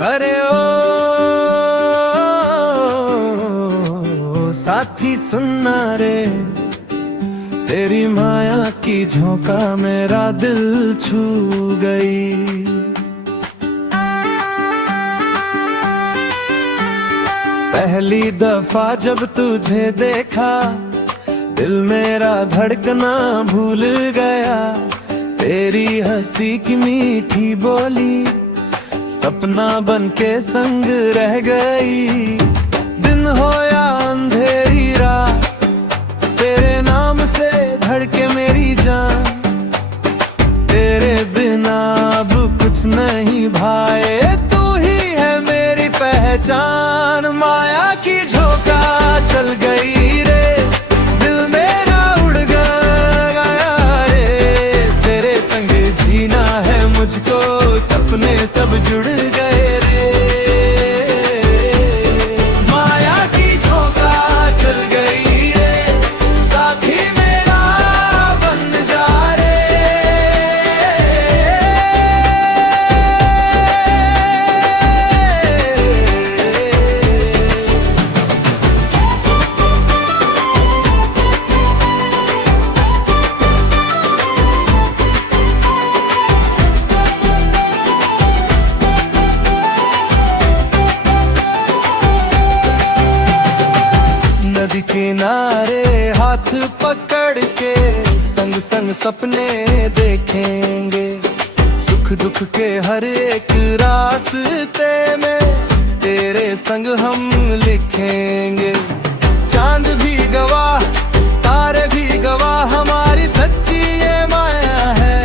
अरे ओ साथी सुनना रे, तेरी माया की झोंका मेरा दिल छू गई। पहली दफा जब तुझे देखा, दिल मेरा धड़कना भूल गया। तेरी हंसी की मीठी बोली सपना बन के संग रह गई। दिन हो या अंधेरी रात, तेरे नाम से धड़के मेरी जान। तेरे बिना अब कुछ नहीं भाए, तू ही है मेरी पहचान। माया की झोंका चल गई रे, दिल मेरा उड़ गया रे। तेरे संग जीना है मुझको, सपने सब जुड़ गए रे। माया की झोंका चल गई रे, साथी मेरा बन जा रे। नदी किनारे हाथ पकड़ के संग संग सपने देखेंगे। सुख दुख के हर एक रास्ते में तेरे संग हम लिखेंगे। चांद भी गवाह, तारे भी गवाह, हमारी सच्ची ये माया है।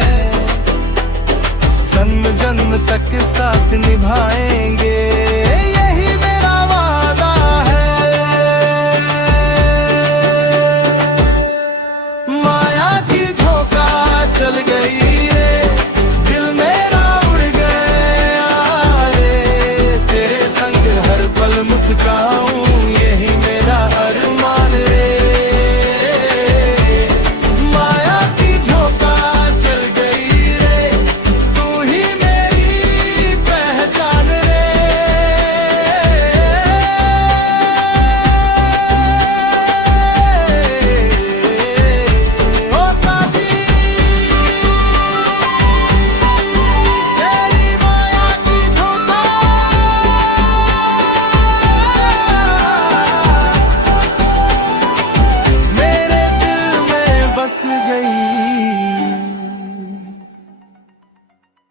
जन्म जन्म तक साथ निभाएं।